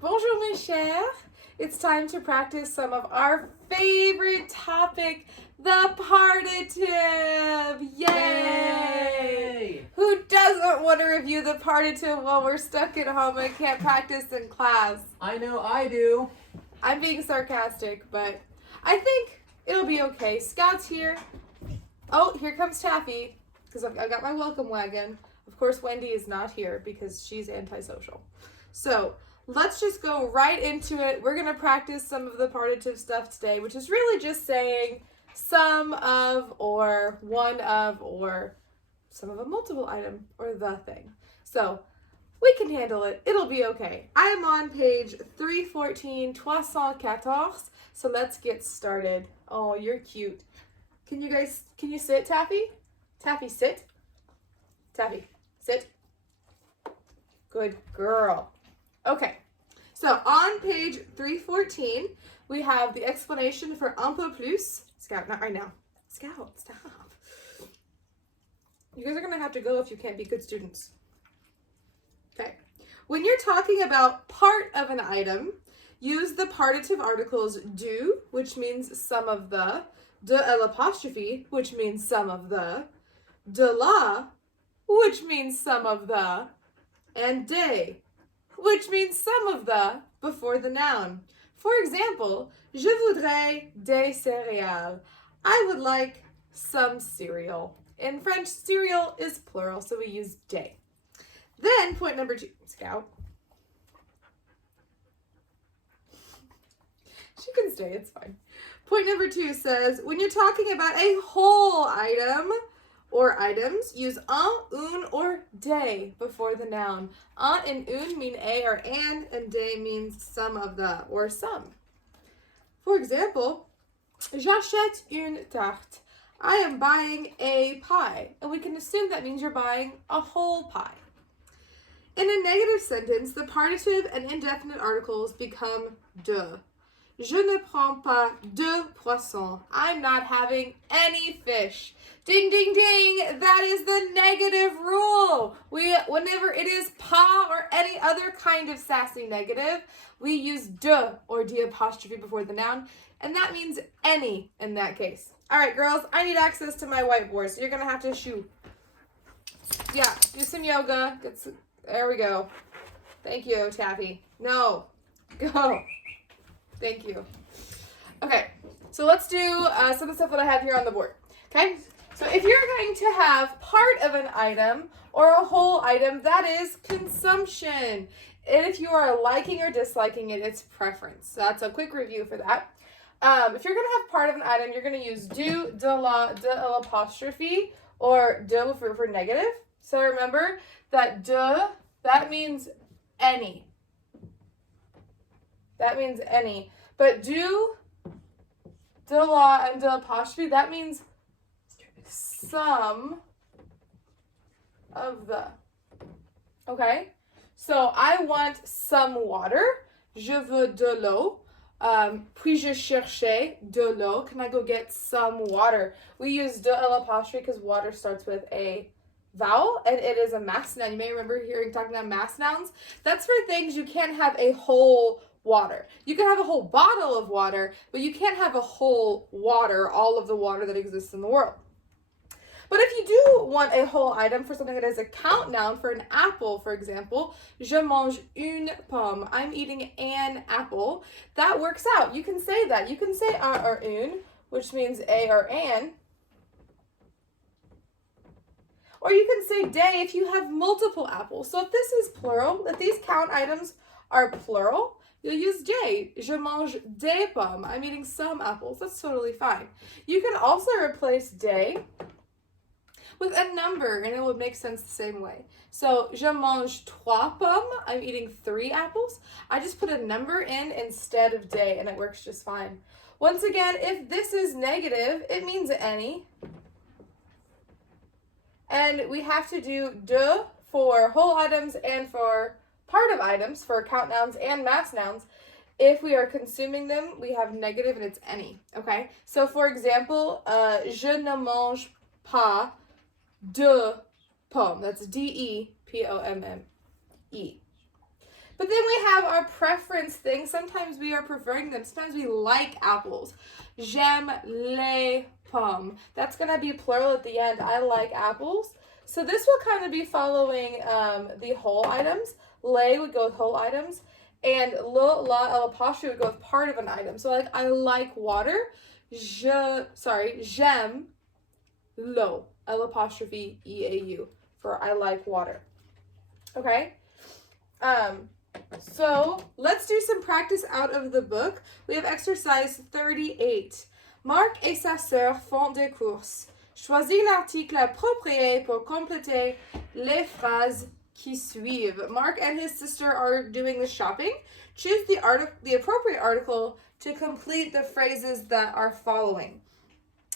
Bonjour mes chers. It's time to practice some of our favorite topic, the partitive. Yay! Who doesn't want to review the partitive while we're stuck at home and can't practice in class? I know I do. I'm being sarcastic, but I think it'll be okay. Scout's here. Oh, here comes Taffy, because I've got my welcome wagon. Of course, Wendy is not here because she's antisocial. So let's just go right into it. We're going to practice some of the partitive stuff today, which is really just saying some of, or one of, or some of a multiple item, or the thing. So we can handle it. It'll be okay. I'm on page 314, 314. So let's get started. Oh, you're cute. Can you sit, Taffy? Taffy, sit. Taffy, sit. Good girl. Okay, so on page 314, we have the explanation for un peu plus. Scout, not right now. Scout, stop. You guys are going to have to go if you can't be good students. Okay, when you're talking about part of an item, use the partitive articles du, which means some of the, de l'apostrophe, which means some of the, de la, which means some of the, and de, which means some of the before the noun. For example, je voudrais des céréales. I would like some cereal. In French, cereal is plural, so we use des. Then point number 2, Scout. She can stay, it's fine. Point number 2 says, when you're talking about a whole item or items, use un, or des before the noun. Un and un mean a or and des means some of the, or some. For example, j'achète une tarte. I am buying a pie. And we can assume that means you're buying a whole pie. In a negative sentence, the partitive and indefinite articles become de. Je ne prends pas de poisson. I'm not having any fish. Ding, ding, ding. That is the negative rule. Whenever it is pas or any other kind of sassy negative, we use de or de apostrophe before the noun, and that means any in that case. All right, girls, I need access to my whiteboard, so you're going to have to shoo. Yeah, do some yoga. There we go. Thank you, Taffy. No. Go. Thank you. Okay, so let's do some of the stuff that I have here on the board. Okay, so if you're going to have part of an item or a whole item, that is consumption. And if you are liking or disliking it, it's preference. So that's a quick review for that. If you're going to have part of an item, you're going to use du, de la, de l'apostrophe, or de for negative. So remember that de, that means any. That means any. But du, de la, and de apostrophe, that means some of the. Okay? So I want some water. Je veux de l'eau. Puis je cherchais de l'eau. Can I go get some water? We use de l'apostrophe because water starts with a vowel, and it is a mass noun. You may remember talking about mass nouns. That's for things you can't have a whole water. You can have a whole bottle of water, but you can't have a whole water, all of the water that exists in the world. But if you do want a whole item for something that is a count noun, for an apple, for example, je mange une pomme. I'm eating an apple. That works out. You can say that. You can say un or une, which means a or an. Or you can say des if you have multiple apples. So if this is plural, if these count items are plural, you'll use des. Je mange des pommes. I'm eating some apples. That's totally fine. You can also replace des with a number, and it would make sense the same way. So, je mange 3 pommes. I'm eating 3 apples. I just put a number in instead of des, and it works just fine. Once again, if this is negative, it means any. And we have to do de for whole items and for part of items, for count nouns and mass nouns. If we are consuming them, we have negative and it's any, okay? So for example, je ne mange pas de pommes. That's D-E-P-O-M-M-E. But then we have our preference against things, sometimes we are preferring them. Sometimes we like apples. J'aime les pommes. That's going to be plural at the end. I like apples. So this will kind of be following the whole items. Les would go with whole items. And le, la, l'apostrophe would go with part of an item. So like, I like water. J'aime l'eau. L'apostrophe E-A-U for I like water. Okay? So let's do some practice out of the book. We have exercise 38. Marc et sa sœur font des courses. Choisis l'article approprié pour compléter les phrases qui suivent. Mark and his sister are doing the shopping. Choose the appropriate article to complete the phrases that are following.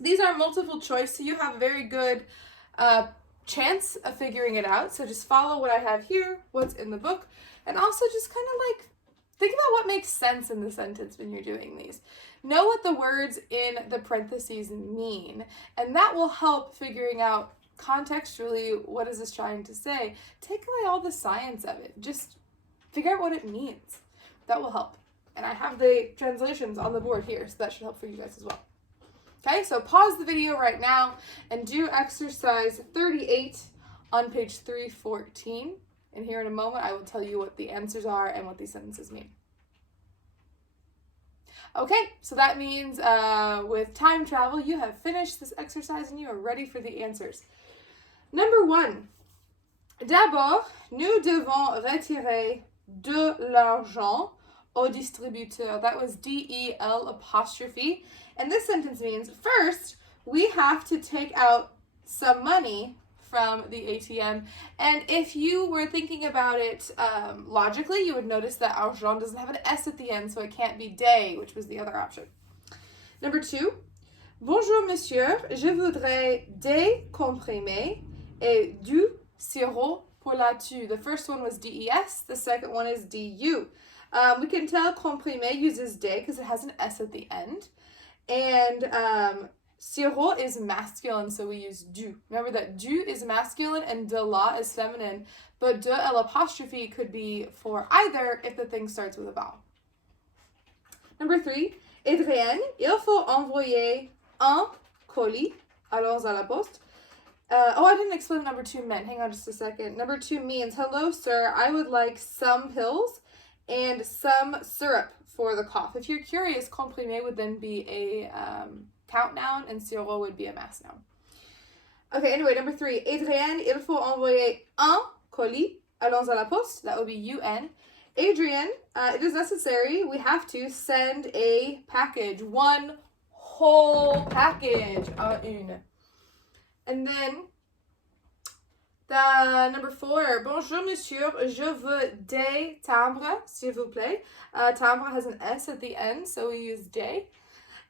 These are multiple choice, so you have a very good chance of figuring it out. So just follow what I have here, what's in the book, and also just kind of like think about what makes sense in the sentence when you're doing these. Know what the words in the parentheses mean, and that will help figuring out contextually what is this trying to say. Take away all the science of it. Just figure out what it means. That will help. And I have the translations on the board here, so that should help for you guys as well. Okay, so pause the video right now and do exercise 38 on page 314. And here in a moment, I will tell you what the answers are and what these sentences mean. Okay, so that means with time travel, you have finished this exercise and you are ready for the answers. Number 1. D'abord, nous devons retirer de l'argent au distributeur. That was D-E-L apostrophe. And this sentence means, first, we have to take out some money from the ATM. And if you were thinking about it logically, you would notice that argent doesn't have an S at the end, so it can't be day, which was the other option. Number 2. Bonjour, monsieur. Je voudrais des comprimés et du sirop pour la toux. The first one was D-E-S. The second one is D-U. We can tell comprimé uses des because it has an S at the end. And sirop is masculine, so we use du. Remember that du is masculine and de la is feminine, but de l'apostrophe could be for either if the thing starts with a vowel. Number 3, Adrienne, il faut envoyer un colis. Allons à la poste. I didn't explain what number 2 meant. Hang on just a second. Number 2 means, hello, sir, I would like some pills and some syrup for the cough. If you're curious, comprimé would then be a count noun and sirop would be a mass noun. Okay, anyway, number 3. Adrienne, il faut envoyer un colis. Allons à la poste. That would be UN. Adrienne, it is necessary. We have to send a package. One whole package. Une. And then the number 4, bonjour monsieur, je veux des timbres, s'il vous plaît. Timbre has an S at the end, so we use des.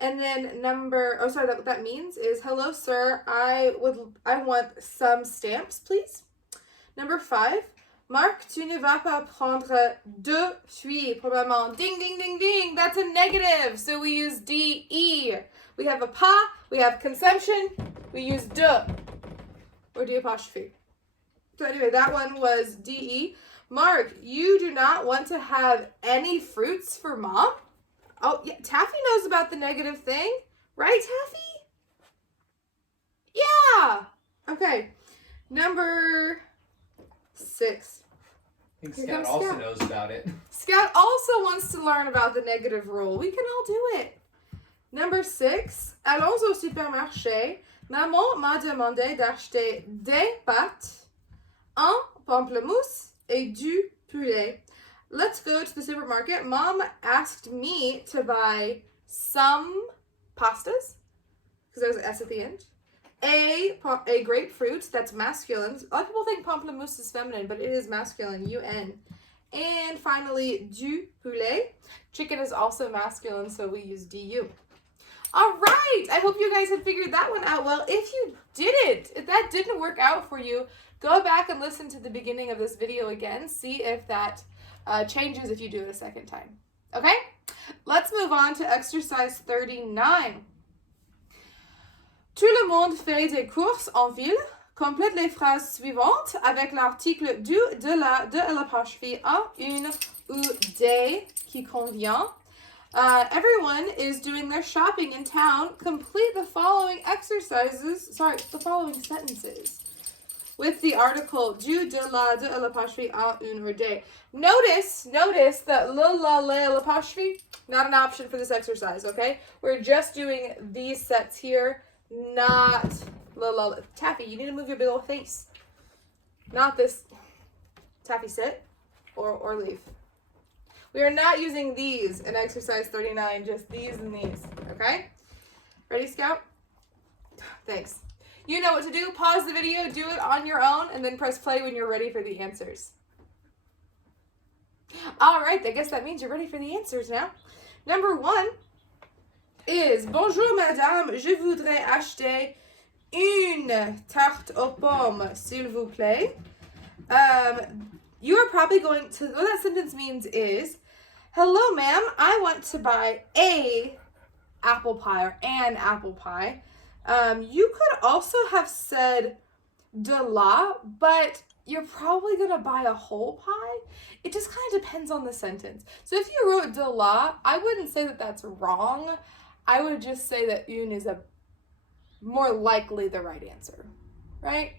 And then what that means is, hello sir, I want some stamps, please. Number 5, Marc, tu ne vas pas prendre de fruits, probablement. Ding, ding, ding, ding, that's a negative, so we use de. We have a pas, we have consumption, we use de, or de apostrophe. So anyway, that one was de. Mark, you do not want to have any fruits for mom? Oh, yeah, Taffy knows about the negative thing. Right, Taffy? Yeah! Okay. Number 6. I think Scout also knows about it. Scout also wants to learn about the negative rule. We can all do it. Number 6. Allons au supermarché. Maman m'a demandé d'acheter des pâtes, un pamplemousse, et du poulet. Let's go to the supermarket. Mom asked me to buy some pastas, because there's an S at the end, a grapefruit, that's masculine. A lot of people think pamplemousse is feminine, but it is masculine, UN. And finally, du poulet. Chicken is also masculine, so we use du. All right, I hope you guys had figured that one out well. If you didn't, if that didn't work out for you, go back and listen to the beginning of this video again. See if that changes if you do it a second time. Okay, let's move on to exercise 39. Tout le monde fait des courses en ville. Complète les phrases suivantes avec l'article du, de la, de l'apostrophe, un, une ou des qui convient. Everyone is doing their shopping in town. Complete the following the following sentences with the article du, de, la, l'apostrophe, à, une, or des. Notice that le, la, le, l'apostrophe, not an option for this exercise, okay? We're just doing these sets here, not le, la, le. Taffy, you need to move your big old face. Not this. Taffy, sit or leave. We are not using these in exercise 39, just these and these, okay? Ready, Scout? Thanks. You know what to do. Pause the video, do it on your own, and then press play when you're ready for the answers. All right, I guess that means you're ready for the answers now. Number 1 is Bonjour madame, je voudrais acheter une tarte aux pommes, s'il vous plaît. You are probably going to, what that sentence means is, hello ma'am, I want to buy a apple pie or an apple pie. You could also have said de la, but you're probably going to buy a whole pie. It just kind of depends on the sentence. So if you wrote de la, I wouldn't say that that's wrong. I would just say that une is a more likely the right answer, right?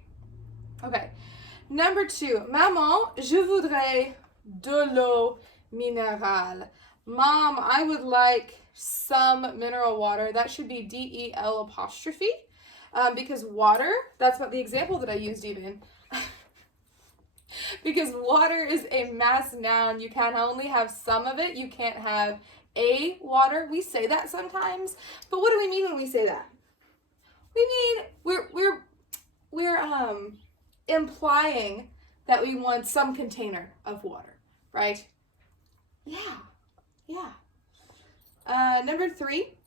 Okay. Number 2, maman, je voudrais de l'eau minérale. Mom, I would like some mineral water. That should be D-E-L apostrophe. Because water, that's what the example that I used even. Because water is a mass noun. You can only have some of it. You can't have a water. We say that sometimes. But what do we mean when we say that? We mean we're implying that we want some container of water, right? Yeah. Number 3,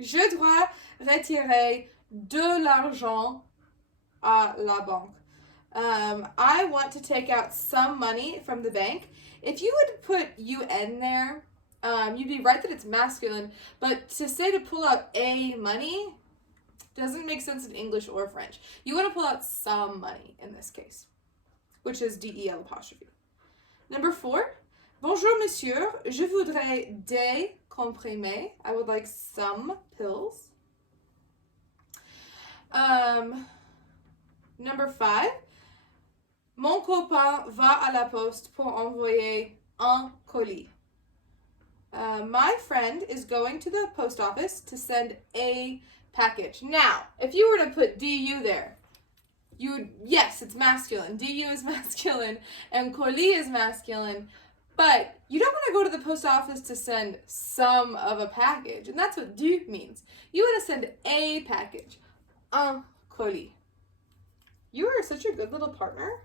je dois retirer de l'argent à la banque. I want to take out some money from the bank. If you would put UN there, you'd be right that it's masculine, but to say to pull out a money doesn't make sense in English or French. You want to pull out some money in this case, which is D-E-L apostrophe. Number 4, bonjour monsieur, je voudrais des comprimés. I would like some pills. Number 5, mon copain va à la poste pour envoyer un colis. My friend is going to the post office to send a package. Now, if you were to put DU there, you would, yes, it's masculine. DU is masculine and colis is masculine, but you don't want to go to the post office to send some of a package, and that's what du means. You want to send a package, un colis. You are such a good little partner.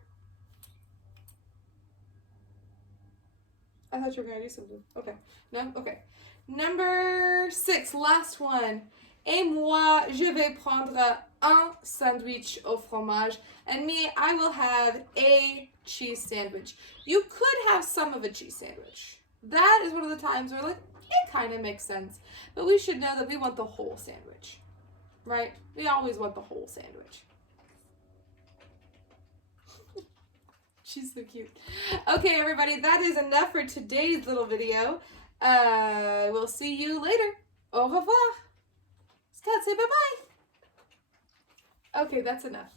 I thought you were going to do something. Okay. No? Okay. Number 6, last one. Et moi, je vais prendre un sandwich au fromage. And me, I will have a cheese sandwich. You could have some of a cheese sandwich. That is one of the times where, like, it kind of makes sense. But we should know that we want the whole sandwich. Right? We always want the whole sandwich. She's so cute. Okay, everybody, that is enough for today's little video. We'll see you later. Au revoir. Scott, say bye-bye. Okay, that's enough.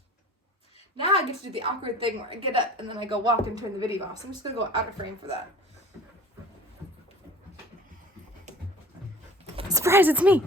Now I get to do the awkward thing where I get up and then I go walk and turn the video off. So I'm just going to go out of frame for that. Surprise, it's me.